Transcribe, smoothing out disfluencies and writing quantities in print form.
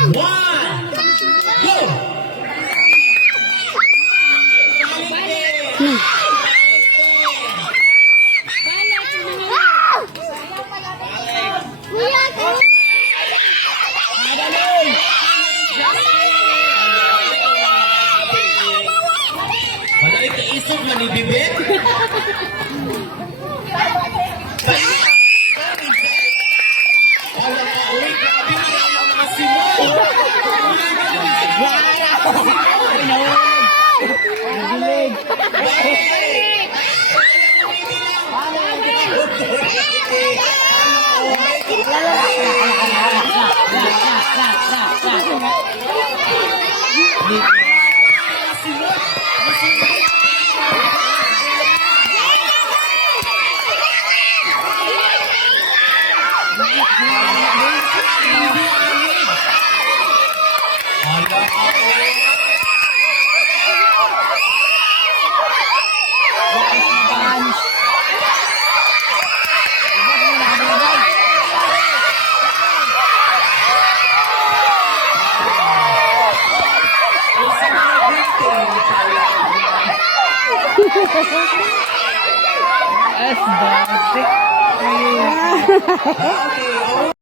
One, go! Wala itiisog na ni Bibit. Wala ka, uy, grabe na lang ang mga simon. That's basic.